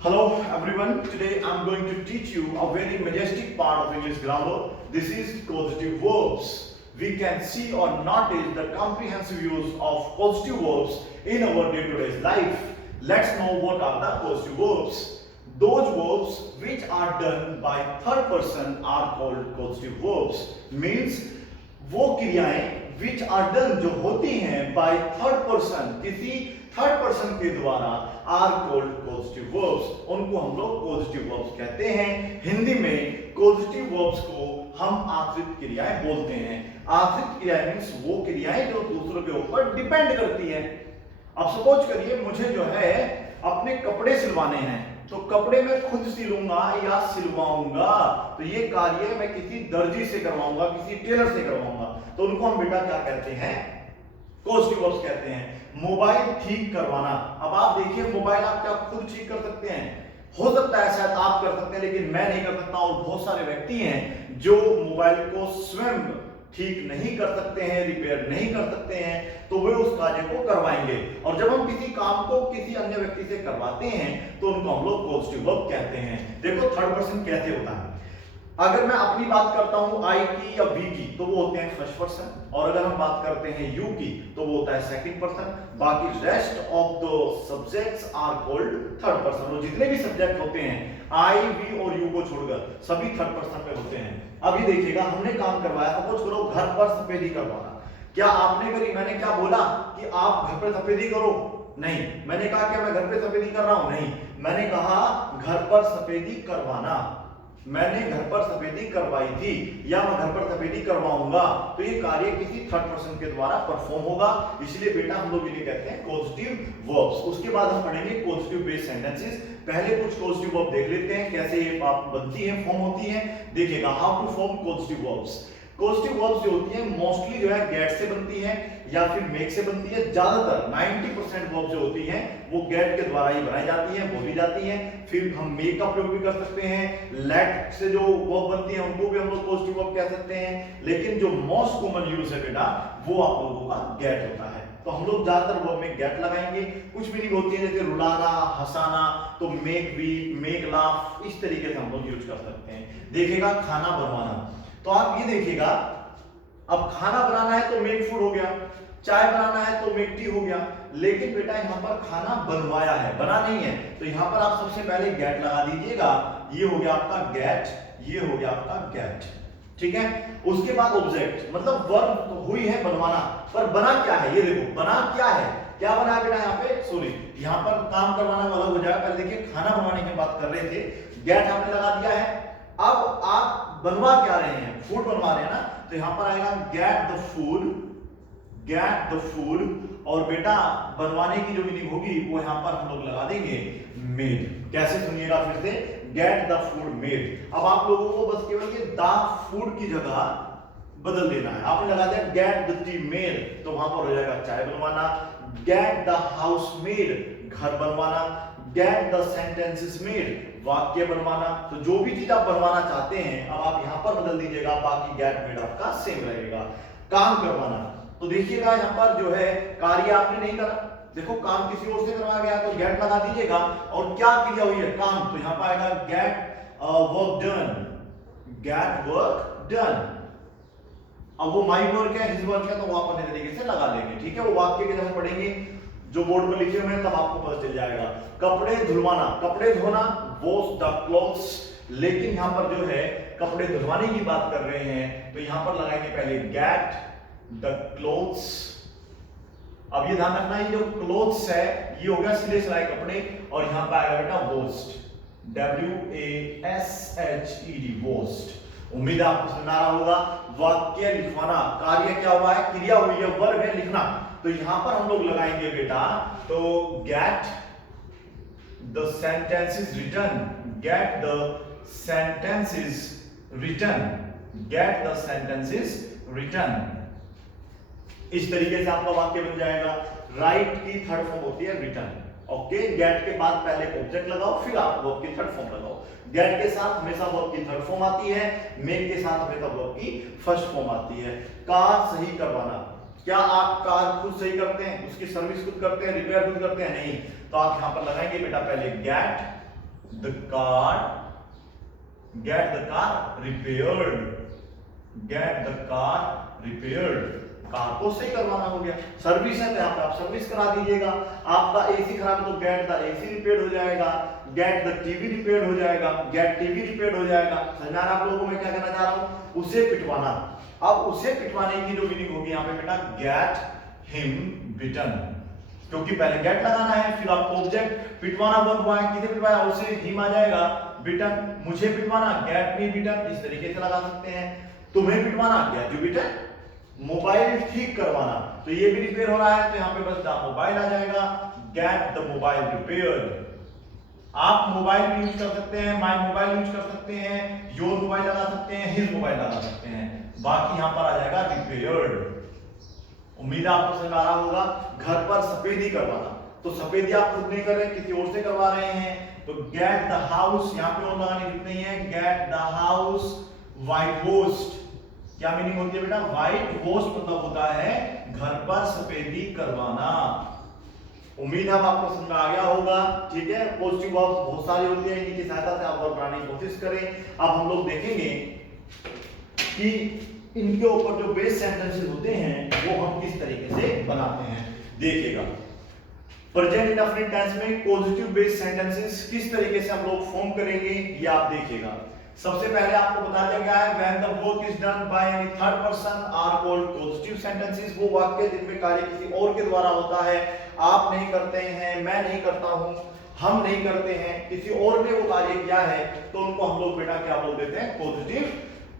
Hello everyone, today I'm going to teach you a very majestic part of English grammar. This is causative verbs. We can see or notice the comprehensive use of causative verbs in our day-to-day life. Let's know what are the causative verbs. Those verbs which are done by third person are called causative verbs. Means वो क्रियाएं which are done जो होती हैं by third person किसी third person के द्वारा are called causative verbs, उनको हम लोग कॉजेटिव वर्ब्स कहते हैं। हिंदी में कॉजेटिव वर्ब्स को हम आश्रित क्रियाएं बोलते हैं। आश्रित क्रियाएं मींस वो क्रियाएं जो दूसरों के ऊपर डिपेंड करती हैं। अब सपोज करिए मुझे जो है अपने कपड़े सिलवाने हैं, तो कपड़े मैं खुद सिलूंगा या सिलवाऊंगा, तो ये कार्य मैं किसी दर्जी से करवाऊंगा, किसी टेलर से करवाऊंगा, तो उनको हम बेटा क्या कहते हैं? कॉजेटिव वर्ब्स कहते हैं। मोबाइल ठीक करवाना, अब आप देखिए मोबाइल आप क्या खुद ठीक कर सकते हैं? हो सकता है शायद आप कर सकते हैं, लेकिन मैं नहीं कर सकता। और बहुत सारे व्यक्ति हैं जो मोबाइल को स्वयं ठीक नहीं कर सकते हैं, रिपेयर नहीं कर सकते हैं, तो वे उस कार्य को करवाएंगे। और जब हम किसी काम को किसी अन्य व्यक्ति से करवाते हैं तो उनको हम लोग पॉजिटिव वर्ब कहते हैं। देखो थर्ड पर्सन कैसे होता है। अगर मैं अपनी बात करता हूं आई की या वी की, तो वो होते हैं फर्स्ट पर्सन, और अगर हम बात करते हैं यू की, तो वो होता है सेकंड पर्सन। बाकी rest of the subjects are called third person. और जितने भी सब्जेक्ट होते हैं आई, वी और यू को छोड़कर सभी थर्ड पर्सन पे होते हैं। अभी देखिएगा हमने काम करवाया, सपोज करो घर पर सफेदी करवाना। क्या आपने करी? मैंने क्या बोला कि आप घर पर सफेदी करो? नहीं। मैंने कहा क्या मैं घर पे सफेदी कर रहा हूं? नहीं। मैंने कहा घर पर सफेदी करवाना। मैंने घर पर सफेदी करवाई थी या मैं घर पर सफेदी करवाऊंगा, तो ये कार्य किसी थर्ड पर्सन के द्वारा परफॉर्म होगा। इसलिए बेटा हम लोग इन्हें कहते हैं कॉजेटिव वर्ब्स। उसके बाद हम पढ़ेंगे कॉजेटिव बेस्ड सेंटेंसेस। पहले कुछ कॉजेटिव वर्ब देख लेते हैं, कैसे ये बनती है, फॉर्म होती है। देखिएगा how to form causative verbs. Causative verbs जो होती है मोस्टली जो है गेट से बनती है या फिर मेक से बनती है। ज्यादातर 90% वर्ब जो होती हैं वो गेट के द्वारा ही बनाई जाती है, बोली जाती है। फिर हम मेक का प्रयोग भी कर सकते हैं। लेट से जो वर्ब बनती है उनको भी हम लोग पॉजिटिव वर्ब कह सकते हैं। लेकिन जो मोस्ट कॉमन यूज है बेटा वो आप लोगों का गेट होता है। तो हम लोग ज्यादातर वर्ब में गेट लगाएंगे। कुछ मीनिंग होती है जैसे रुलाना, हंसाना, तो मेक बी, मेक लाफ, इस तरीके से हम लोग यूज कर सकते हैं। देखिएगा खाना बनवाना, तो आप ये देखिएगा अब खाना बनाना है तो मेक फूड हो गया, चाय बनाना है तो मेक टी हो गया। लेकिन बेटा यहाँ पर खाना बनवाया है, बना नहीं है, तो यहाँ पर आप सबसे पहले गेट लगा दीजिएगा। ये हो गया आपका गेट, ये हो गया आपका गेट, ठीक है। उसके बाद ऑब्जेक्ट, मतलब वर्ब तो हुई है बनवाना, पर बना क्या है? ये देखो बना क्या है, क्या बना है बेटा यहाँ पे? सॉरी, यहाँ पर काम करवाना अलग हो जाएगा। पहले देखिए खाना बनवाने की बात कर रहे थे, गेट आपने लगा दिया है। अब आप बनवा क्या रहे हैं? फूड बनवा रहे हैं ना, तो यहां पर आएगा get the food, get the food. और बेटा बनवाने की जो मीनिंग होगी वो यहां पर हम लोग लगा देंगे मेड। कैसे? सुनिएगा फिर से, गेट द फूड मेड। अब आप लोगों को बस केवल ये द फूड की जगह बदल देना है। आपने लगा दिया गेट द टी मेड, तो वहां पर हो जाएगा चाय बनवाना। गेट द हाउस मेड, घर बनवाना। गेट द सेंटेंसेस मेड, वाक्य बनवाना। तो जो भी चीज आप बनवाना चाहते हैं अब आप यहां पर बदल दीजिएगा, बाकी गेट मेड आपका सेम रहेगा। काम करवाना, तो देखिएगा यहां पर जो है कार्य आपने नहीं करा, देखो काम किसी और से करवाया गया, तो गेट लगा दीजिएगा। और क्या क्रिया हुई है? काम, तो यहां पर आएगा get work done, get work done. अब वो माई वर्क है, हिज वर्क है, तो वो आप अपने तरीके से लगा देंगे, ठीक है। वो वाक्य के जब हम पढ़ेंगे जो बोर्ड पर लिखे हुए हैं तब आपको पता चल जाएगा। कपड़े धुलवाना, कपड़े धोना, वॉश द क्लोथ्स। लेकिन यहां पर जो है कपड़े धुलवाने की बात कर रहे हैं, तो यहां पर लगाएंगे पहले गेट द क्लोथ्स। अब ये ध्यान रखना है जो क्लोथ्स है ये हो गया सिले सिलाए कपड़े, और यहां पर आएगा बेटा वॉश्ड, WASHED, वॉश्ड। उम्मीद है आपको समझ आ रहा होगा। वाक्य लिखवाना, कार्य क्या हुआ है? क्रिया हुई है, वर्ब है लिखना, तो यहां पर हम लोग लगाएंगे बेटा तो get the sentences written, get the sentences written, get the sentences written. इस तरीके से आपका वाक्य बन जाएगा। राइट की थर्ड फॉर्म होती है रिटन। ओके, गेट के बाद पहले ऑब्जेक्ट लगाओ, फिर आप वर्ब की थर्ड फॉर्म लगाओ। गेट के साथ हमेशा वर्ब की थर्ड फॉर्म आती है, मेक के साथ हमेशा वर्ब की फर्स्ट फॉर्म आती है। कार सही करवाना, क्या आप कार खुद सही करते हैं? उसकी सर्विस खुद करते हैं, रिपेयर खुद करते हैं? नहीं। तो आप यहां पर लगाएंगे बेटा पहले get the car, get the car repaired, get the car repaired, car को सही करवाना हो गया। सर्विस है तो यहाँ पे आप सर्विस करा दीजिएगा। आपका एसी खराब है तो गेट द एसी रिपेयर्ड हो जाएगा, गेट द टीवी रिपेयर्ड हो जाएगा, गेट टीवी रिपेयर्ड हो जाएगा। समझ में आ रहा है आप लोगों को मैं क्या कहना चाह रहा हूँ? उसे पिटवाना। अब उसे पिटवाने की जो मीनिंग होगी यहाँ पे बेटा, गेट हिम बिटन, क्योंकि पहले गेट लगाना है, फिर आपको ऑब्जेक्ट पिटवाना वर्ब हुआ है, किसे पिटवाया? उसे, हिम आ जाएगा, बिटन मुझे पिटवाना, गेट मी बिटन, इस तरीके से लगा सकते हैं। तुम्हें पिटवाना, गेट यू बिटन, मोबाइल ठीक करवाना, तो ये भी रिपेयर हो रहा है, तो यहाँ पे बस द मोबाइल आ जाएगा, गेट द मोबाइल रिपेयर्ड। आप मोबाइल भी यूज कर सकते हैं, माय मोबाइल यूज कर सकते हैं, योर मोबाइल लगा सकते हैं, हिज मोबाइल लगा सकते हैं, बाकी यहाँ पर आ जाएगा रिपेयर्ड। उम्मीद है आपको समझ आ रहा होगा। घर पर सफेदी करवाना, तो सफेदी आप खुद नहीं कर रहे, किसी और से करवा रहे हैं, तो गेट द हाउस, यहाँ पे और लगाने की नहीं है, get the house white washed. क्या मीनिंग होती है बेटा? व्हाइट वॉश मतलब होता है घर पर सफेदी करवाना। उम्मीद है आपको समझ आ गया होगा। ठीक है, पॉजिटिव वर्ब्स बहुत सारी होती है, इनकी सहायता से आप वर्ब बनाने की कोशिश करें। अब हम लोग देखेंगे कि इनके ऊपर जो बेस सेंटेंसेस होते हैं वो हम किस तरीके से बनाते हैं। देखिएगा, प्रेजेंट इंडेफिनिट टेंस में पॉजिटिव बेस सेंटेंसेस किस तरीके से हम लोग फॉर्म करेंगे ये आप देखिएगा। सबसे पहले आपको बता दिया गया है when the work is done by any third person are called positive sentences. वो वाक्य जिनमें कार्य किसी और के द्वारा होता है, आप नहीं करते हैं, मैं नहीं करता हूं, हम नहीं करते हैं, किसी और ने वो कार्य किया है, तो उनको हम लोग बेटा क्या बोल देते हैं? पॉजिटिव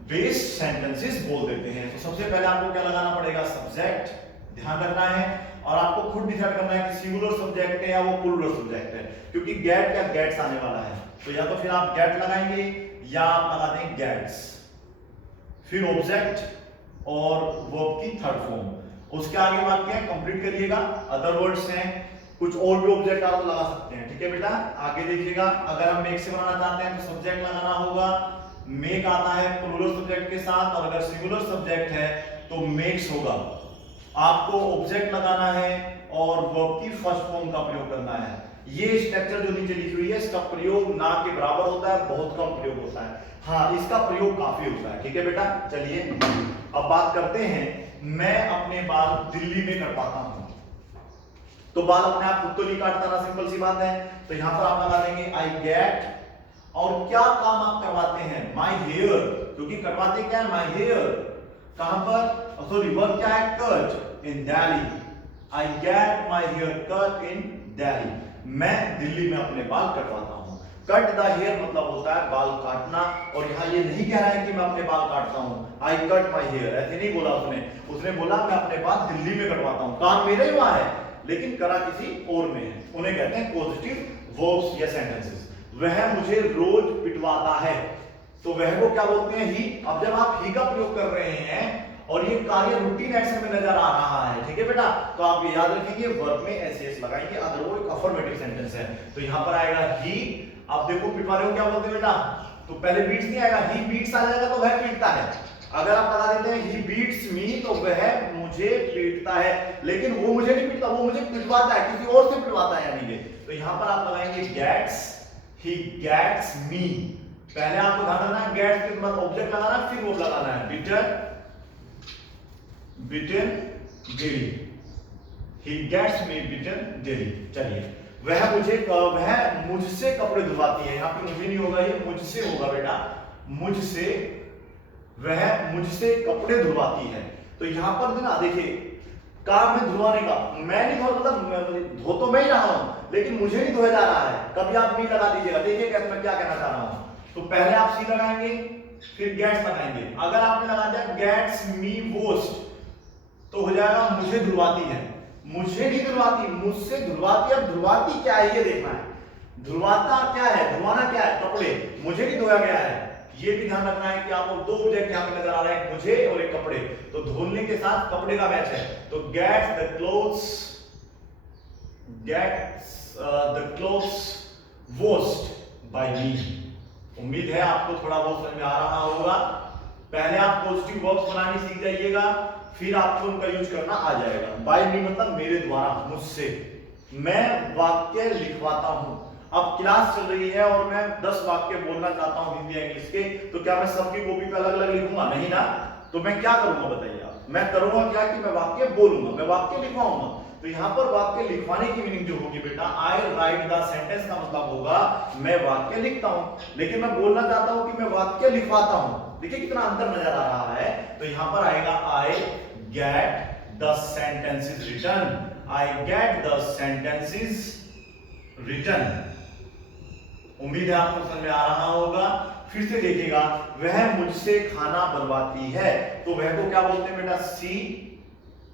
बेस सेंटेंसेस बोल देते हैं। तो सबसे पहले आपको क्या लगाना पड़ेगा? सब्जेक्ट, ध्यान रखना है, और आपको खुद डिसाइड करना है कि सिंगुलर सब्जेक्ट है या वो प्लूरल सब्जेक्ट है, क्योंकि गेट या गेट्स आने वाला है, तो या तो फिर आप गेट लगाएंगे या आप लगा देंगे गेट्स, फिर ऑब्जेक्ट और वर्ब की थर्ड फॉर्म। उसके आगे बात क्या है? कंप्लीट करिएगा। अदर वर्ड्स हैं, कुछ और भी ऑब्जेक्ट आप लगा सकते हैं। ठीक है बेटा, आगे देखिएगा। अगर हम मेक से बनाना चाहते हैं तो सब्जेक्ट लगाना होगा, मेक आता है प्लूरल सब्जेक्ट के साथ, और अगर सिंगुलर सब्जेक्ट है तो मेक्स होगा। आपको ऑब्जेक्ट लगाना है और वर्ब की फर्स्ट फॉर्म का प्रयोग करना है। ये स्ट्रक्चर जो नीचे लिखी हुई है इसका प्रयोग ना के बराबर होता है, बहुत कम प्रयोग होता है। हाँ, इसका प्रयोग काफी होता है। ठीक है बेटा, चलिए अब बात करते हैं। मैं अपने बाल दिल्ली में कटवाता हूं, तो बाल अपने आप खुद तो नहीं काटता ना, सिंपल सी बात है। तो यहां पर आप लगा देंगे आई गेट, और क्या काम आप करवाते हैं? माई हेयर, क्योंकि कटवाते क्या है? My hair. कहां पर? सॉरी, वर्ब क्या है? Cut in Delhi. I get my hair cut in Delhi. मैं दिल्ली में अपने बाल कटवाता हूं। कट द हेयर मतलब होता है बाल काटना, और यहां ये नहीं कह रहा है कि मैं अपने बाल काटता हूं। आई कट माई हेयर ऐसे नहीं बोला उसने बोला मैं अपने बाल दिल्ली में कटवाता हूं। काम मेरा ही हुआ है, लेकिन करा किसी और में है। उन्हें कहते हैं पॉजिटिव वर्ब्स या सेंटेंसेस। वह मुझे रोज पिटवाता है, तो वह को क्या बोलते हैं? ही। अब जब आप ही का प्रयोग कर रहे हैं और ये कार्य रूटीन एक्शन में नजर आ रहा है, ठीक है बेटा, तो आप ये याद रखेंगे वर्ब में एस लगाएंगे, अगर वो एक अफर्मेटिव सेंटेंस है तो यहां पर आएगा ही। आप देखो पिटवाने को क्या बोलते हैं बेटा? तो पहले बीट्स नहीं आएगा, ही बीट्स आ जाएगा, तो वह पीटता है। अगर आप लगा देते हैं ही बीट्स मी, तो वह मुझे पीटता है, लेकिन वो मुझे नहीं पीटता, वो मुझे पिटवाता है, किसी और से पिटवाता है। यानी कि तो यहां पर आप लगाएंगे गेट्स, ही गेट्स मी। पहले आपको ध्यान रखना है गेट्स के बाद ऑब्जेक्ट लगाना है, फिर वो लगाना है bitten, bitten daily. He gets me bitten daily. चलिए, वह मुझसे कपड़े धुलवाती है। यहाँ पे मुझे नहीं होगा, ये मुझसे होगा बेटा, मुझसे। वह मुझसे कपड़े धुलवाती है, तो यहां पर ना देखिए काम है धुलवाने का, मैं नहीं धो, मतलब धो तो मैं ही रहा हूं, लेकिन मुझे नहीं धोया जा रहा है। कभी आप मी लगा दीजिएगा, देखिए कैसे मैं क्या कहना चाह रहा हूं। तो पहले आप सी लगाएंगे, फिर गेट्स लगाएंगे। अगर आपने लगा दिया गेट्स मी वॉश्ड, तो हो जाएगा मुझे धुलवाती है। मुझे नहीं धुलवाती, मुझसे धुलवाती। अब धुलवाती क्या है ये देखना है। धुलवाता क्या है, धुलवाना क्या है? कपड़े। मुझे नहीं धोया गया है, ये भी ध्यान रखना है कि आपको दो ऑब्जेक्ट यहां पे नजर आ रहे हैं, मुझे और एक कपड़े। तो धुलने के साथ कपड़े का मैच है, तो gets the clothes, gets the clothes washed by me. उम्मीद है आपको थोड़ा बहुत समझ में आ रहा होगा। पहले आप पॉजिटिव वर्ब्स बनाने सीख जाइएगा, फिर आपको उनका यूज करना आ जाएगा। बाय मी मतलब मेरे द्वारा, मुझसे। मैं वाक्य लिखवाता हूं। अब क्लास चल रही है और मैं 10 वाक्य बोलना चाहता हूं हिंदी इंग्लिश के, तो क्या मैं सबकी कॉपी पे अलग अलग लिखूंगा? नहीं ना। तो मैं क्या करूंगा बताइए आप? मैं करूंगा क्या कि मैं वाक्य बोलूंगा, मैं वाक्य लिखवाऊंगा। तो यहां पर वाक्य लिखवाने की मीनिंग जो होगी बेटा, आई राइट द सेंटेंस का मतलब होगा मैं वाक्य लिखता हूं। लेकिन मैं बोलना चाहता हूं कि मैं वाक्य लिखवाता हूं। देखिए कितना अंतर नजर आ रहा है। तो यहां पर आएगा I get the sentences written, I get the sentences written. उम्मीद है आपको समझ में आ रहा होगा। फिर से देखिएगा, वह मुझसे खाना बनवाती है, तो वह को क्या बोलते हैं बेटा? सी।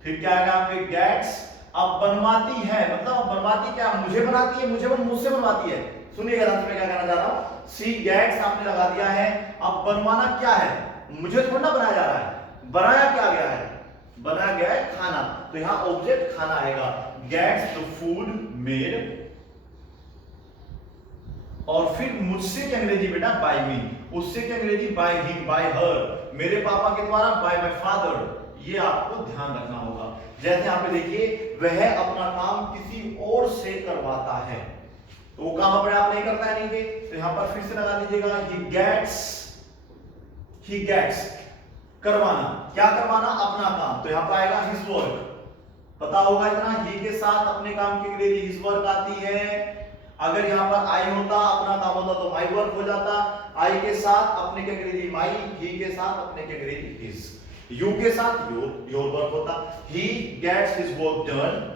फिर क्या आएगा आपके? गेट्स। अब बनवाती है मतलब अब बनवाती क्या? मुझे बनाती है, मुझसे बनवाती है। सुनिएगा ध्यान से मैं क्या कहना चाह रहा हूं। सी गेट्स आपने लगा दिया है। अब बनवाना क्या है? मुझे थोड़ा ना बनाया जा रहा है, बनाया क्या गया है? बनाया गया है खाना। तो यहां ऑब्जेक्ट खाना आएगा। Gets the food made. और फिर मुझसे की अंग्रेजी बेटा बाय मी, उससे की अंग्रेजी बाय हिम, बाय हर, मेरे पापा के द्वारा बाय माय फादर। ये आपको ध्यान रखना होगा। जैसे यहां पे देखिए, वह अपना काम किसी और से करवाता है, तो वो काम अपने आप नहीं करता है नहीं, तो यहां पर फिर से लगा दीजिएगा ही गेट्स करवाना। क्या करवाना? अपना काम। तो यहां पर आएगा हिज वर्क। पता होगा इतना, ही के साथ अपने काम की अंग्रेजी हिज वर्क आती है। अगर यहां पर आई होता, अपना काम होता, तो माई वर्क हो जाता। आई के साथ अपने की अंग्रेजी माई, ही के साथ अपने की अंग्रेजी हिज, यू के साथ योर वर्क होता। He gets his work done,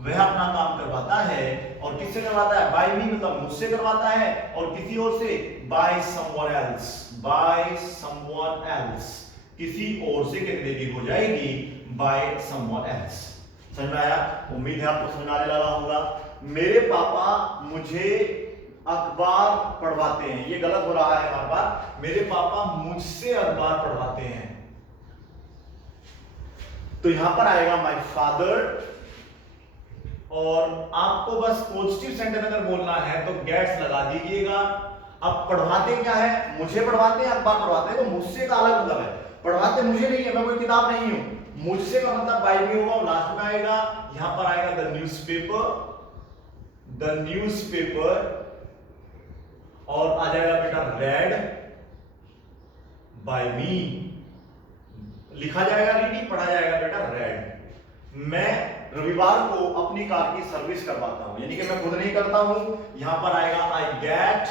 वह अपना काम करवाता है। और किससे करवाता है? बाय मी मतलब मुझसे करवाता है, और किसी और से by someone else, by someone else, किसी और से की अंग्रेजी हो जाएगी बाय समवन एल्स। समझ में आया? उम्मीद है आपको समझ आने लगा होगा। मेरे पापा मुझे अखबार पढ़वाते हैं, ये गलत हो रहा है बार बार। मेरे पापा मुझसे अखबार पढ़वाते हैं, तो यहां पर आएगा माय फादर। और आपको बस पॉजिटिव सेंटेंस अगर बोलना है तो गेट्स लगा दीजिएगा। अब पढ़वाते क्या है? मुझे पढ़वाते हैं, अखबार पढ़वाते हैं, तो मुझसे का अलग मतलब है। पढ़वाते मुझे नहीं है, मैं कोई किताब नहीं हूं। मुझसे का मतलब बाय मी होगा, लास्ट में आएगा। यहां पर आएगा द न्यूज़पेपर, द न्यूज़पेपर, और आ जाएगा बेटा रेड बाय मी, लिखा जाएगा रीडिंग, पढ़ा जाएगा बेटा रेड। मैं रविवार को अपनी कार की सर्विस करवाता हूं, यानी कि मैं खुद नहीं करता हूं। यहां पर आएगा आई गेट,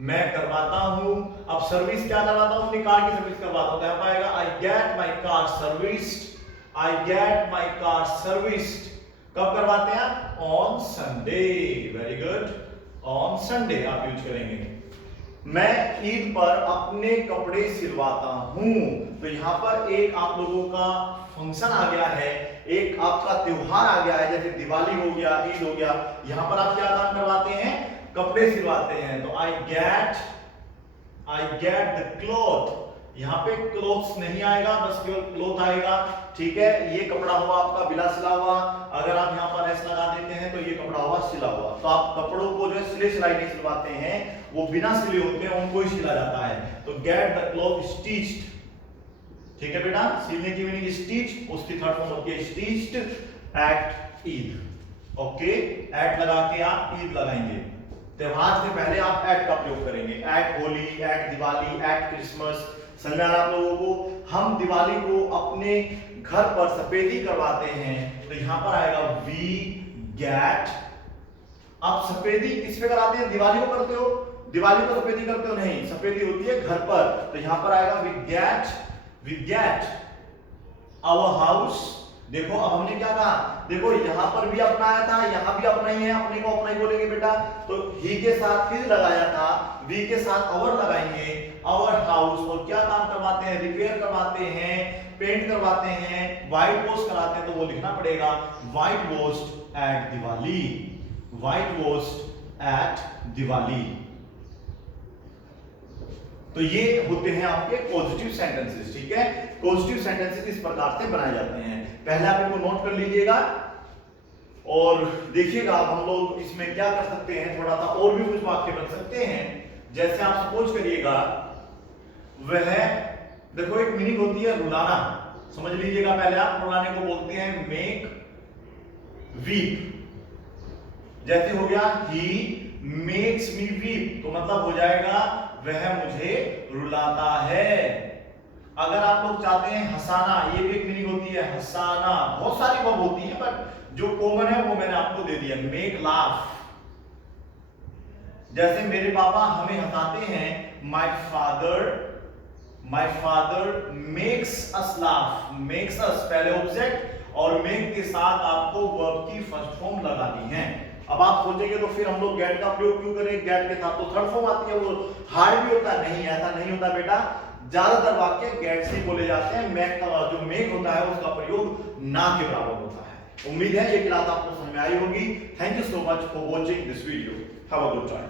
मैं करवाता हूं। अब सर्विस क्या करवाता हूं? अपनी कार की सर्विस करवाता हूं, तो यहां पर आएगा I gate my car serviced, I get my car serviced. कब करवाते हैं? On Sunday. Very good, on Sunday आप यूज करेंगे। मैं ईद पर अपने कपड़े सिलवाता हूं, तो यहां पर एक आप लोगों का फंक्शन आ गया है, एक आपका त्योहार आ गया है, जैसे दिवाली हो गया, ईद हो गया। यहां पर आप क्या काम करवाते हैं? कपड़े सिलवाते हैं। तो आई गेट द क्लॉथ। यहां पे क्लोथ्स नहीं आएगा, बस केवल क्लॉथ आएगा। ठीक है, ये कपड़ा हुआ आपका बिना सिला हुआ। अगर आप यहां पर एस लगा देते हैं तो ये कपड़ा हुआ सिला हुआ। तो आप कपड़ों को जो है सिले सिलाई नहीं सिलवाते हैं, वो बिना सिले होते हैं, उनको ही सिला जाता है। तो गेट द क्लॉथ स्टिच्ड। ठीक है बेटा, सिलने की मीनिंग स्टिच, उसकी थर्ड फॉर्म होती है stitched at Eid. Okay, at लगा के आप ईद लगाएंगे। त्योहार से पहले आप एट का प्रयोग करेंगे। At Holi, at Diwali, at Christmas. समझ में आ रहा आप लोगों को? हम दिवाली को अपने घर पर सफेदी करवाते हैं, तो यहां पर आएगा वी गेट। आप सफेदी किस पे कराते हैं? दिवाली को करते हो? दिवाली को सफेदी करते हो? नहीं, सफेदी होती है घर पर। तो यहां पर आएगा वी गेट आवर हाउस। देखो अब हमने क्या कहा? देखो यहां पर भी अपना आया था, यहां भी अपना ही है, अपने को अपना ही बोलेंगे बेटा। तो ही के साथ हिज लगाया था, वी के साथ आवर लगाएंगे, आवर हाउस। और क्या काम करवाते हैं? रिपेयर करवाते हैं, पेंट करवाते हैं, व्हाइट वॉश कराते हैं, तो वो लिखना पड़ेगा white washed at Diwali, white washed at Diwali. तो ये होते हैं आपके पॉजिटिव सेंटेंसेस। ठीक है, पॉजिटिव सेंटेंसेस इस प्रकार से बनाए जाते हैं। पहले आप इनको नोट कर लीजिएगा और देखिएगा अब हम लोग इसमें क्या कर सकते हैं, थोड़ा सा और भी कुछ वाक्य बन सकते हैं। जैसे आप सपोज करिएगा, वह, देखो एक मीनिंग होती है रुलाना, समझ लीजिएगा। पहले आप रुलाने को बोलते हैं मेक वीप। जैसे हो गया ही मेक्स मी वीप, तो मतलब हो जाएगा वह मुझे रुलाता है। अगर आप लोग चाहते हैं हंसाना, ये भी एक मीनिंग होती है हंसाना, बहुत सारी वर्ब होती है बट जो कॉमन है वो मैंने आपको दे दिया, मेक लाफ। जैसे मेरे पापा हमें हंसाते हैं, my father makes us laugh. Makes us पहले ऑब्जेक्ट और मेक के साथ आपको वर्ब की फर्स्ट फॉर्म लगानी है। अब आप सोचेंगे तो फिर हम लोग गेट का प्रयोग क्यों करें, गेट के साथ तो थर्ड फॉर्म आती है, वो हार्ड भी होता नहीं, ऐसा नहीं होता बेटा। ज्यादातर वाक्य गेट से बोले जाते हैं, मैक का जो मेक होता है उसका प्रयोग ना के बराबर होता है। उम्मीद है ये क्लास आपको समझ में आई होगी। Thank you so much for watching this video. Have a good time.